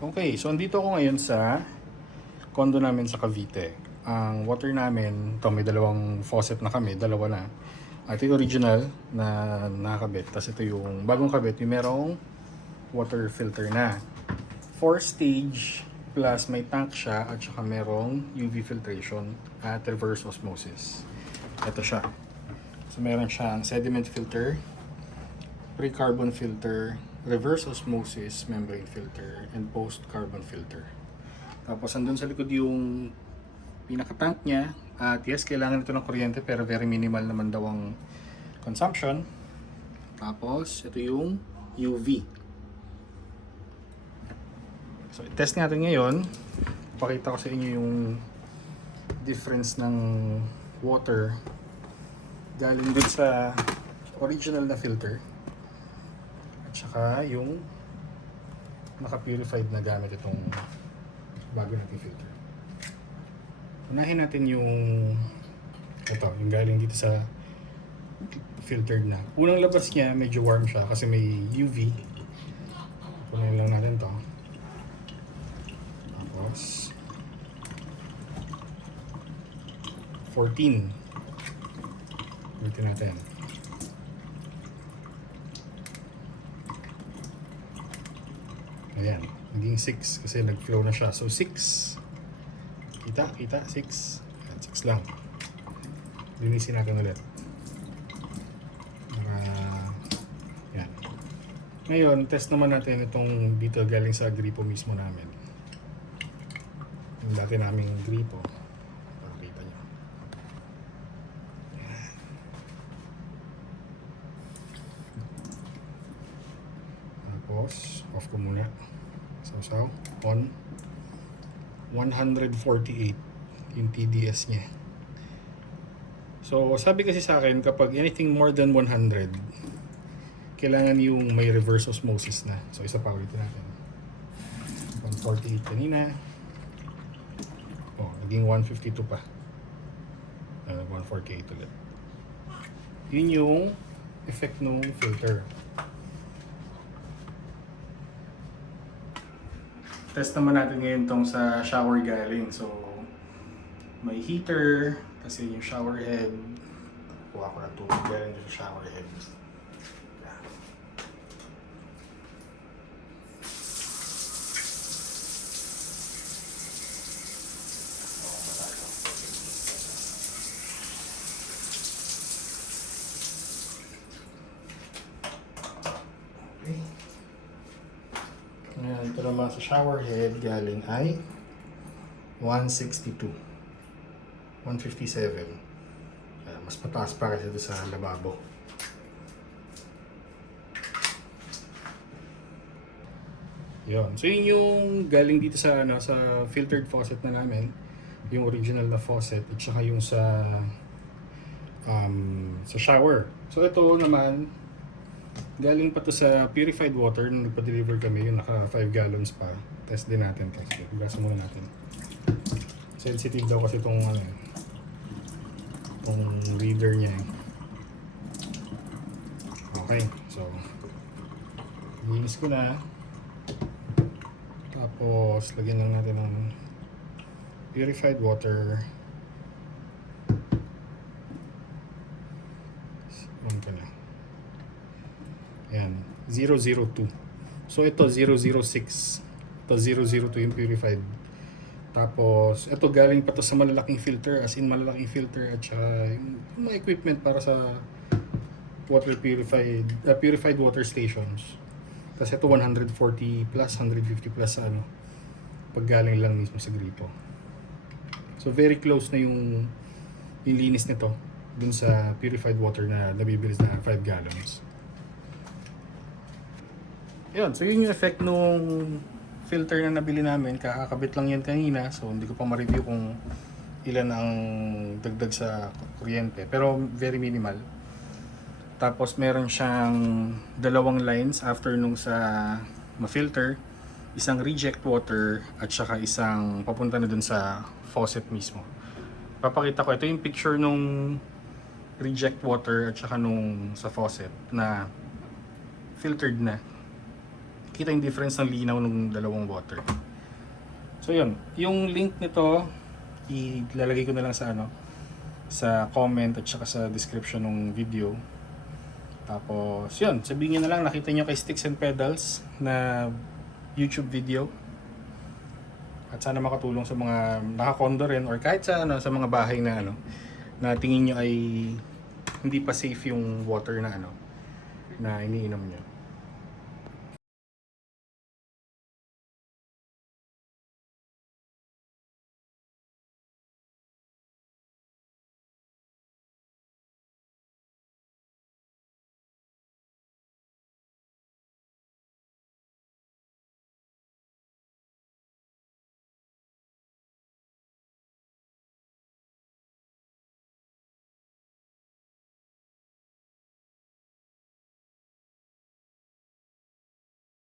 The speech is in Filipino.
Okay, so andito ako ngayon sa condo namin sa Cavite. Ang water namin, ito may dalawang faucet na kami, dalawa na. At ito yung original na nakakabit. Tapos ito yung bagong kabit, yung merong water filter na. 4-stage plus may tank siya at saka merong UV filtration at reverse osmosis. Ito siya. So meron siyang sediment filter, pre-carbon filter, reverse osmosis membrane filter, and post-carbon filter. Tapos andun sa likod yung pinaka-tank niya. At yes, kailangan ito ng kuryente pero very minimal naman daw ang consumption. Tapos ito yung UV. So i-test natin ngayon. Pakita ko sa inyo yung difference ng water galing dun sa original na filter at saka yung naka-purified na gamit itong bago nating filter. Unahin natin yung yung galing dito sa filtered na. Unang labas niya medyo warm siya kasi may UV. Punahin lang natin to. Tapos 14. Ulitin natin. Ayan, naging 6 kasi nag-flow na siya. So 6. Kita, 6. Ayan, 6 lang. Linisin natin ulit. Ayan. Ngayon, test naman natin itong dito galing sa gripo mismo namin. Yung dati naming gripo. Para kita nyo. Ayan. Tapos, off ko muna. So, on 148 yung TDS niya. So, sabi kasi sa akin, kapag anything more than 100, kailangan yung may reverse osmosis na. So, isa pa ulitin natin. 148 kanina. Naging 152 pa. 148 ulit. Yun yung effect ng filter. Test naman natin ngayon tong sa shower galing. So, may heater, kasi yung shower head. Kuha ko ng tubig galing sa shower head. Ito naman sa shower head galing ay 162. 157. Mas mataas pa kasi ito sa lababo. Yun. So yun yung galing dito sa sa filtered faucet na namin, yung original na faucet at saka yung sa shower. So ito naman galing pa to sa purified water nung nagpa-deliver kami, yung naka 5 gallons pa. Test din natin to. So, basa muna natin. Sensitive daw kasi itong reader niya. Okay, so linis ko na. Tapos lagyan lang natin ng purified water. Ayan, 002. So ito 006. Ito 002 yung purified. Tapos ito galing pa to sa malalaking filter, as in malalaking filter at saka yung mga equipment para sa water purified water stations. Kasi ito 140 plus, 150 plus sa pag galing lang mismo sa gripo. So very close na yung linis nito dun sa purified water na nabibili na 5 gallons. Yun, so yun yung effect nung filter na nabili namin. Kakabit lang yan kanina, so hindi ko pa ma-review kung ilan ang dagdag sa kuryente. Pero very minimal. Tapos meron siyang dalawang lines after nung sa ma-filter. Isang reject water at saka isang papunta na dun sa faucet mismo. Papakita ko, ito yung picture nung reject water at saka nung sa faucet na filtered na. makikita yung difference ng linaw ng dalawang water. So yun, yung link nito ilalagay ko na lang sa sa comment at saka sa description ng video. Tapos yun, sabihin nyo na lang nakita nyo kay Sticks and Pedals na YouTube video. At sana makatulong sa mga nakakondo rin or kahit sa sa mga bahay na na tingin nyo ay hindi pa safe yung water na na iniinom nyo.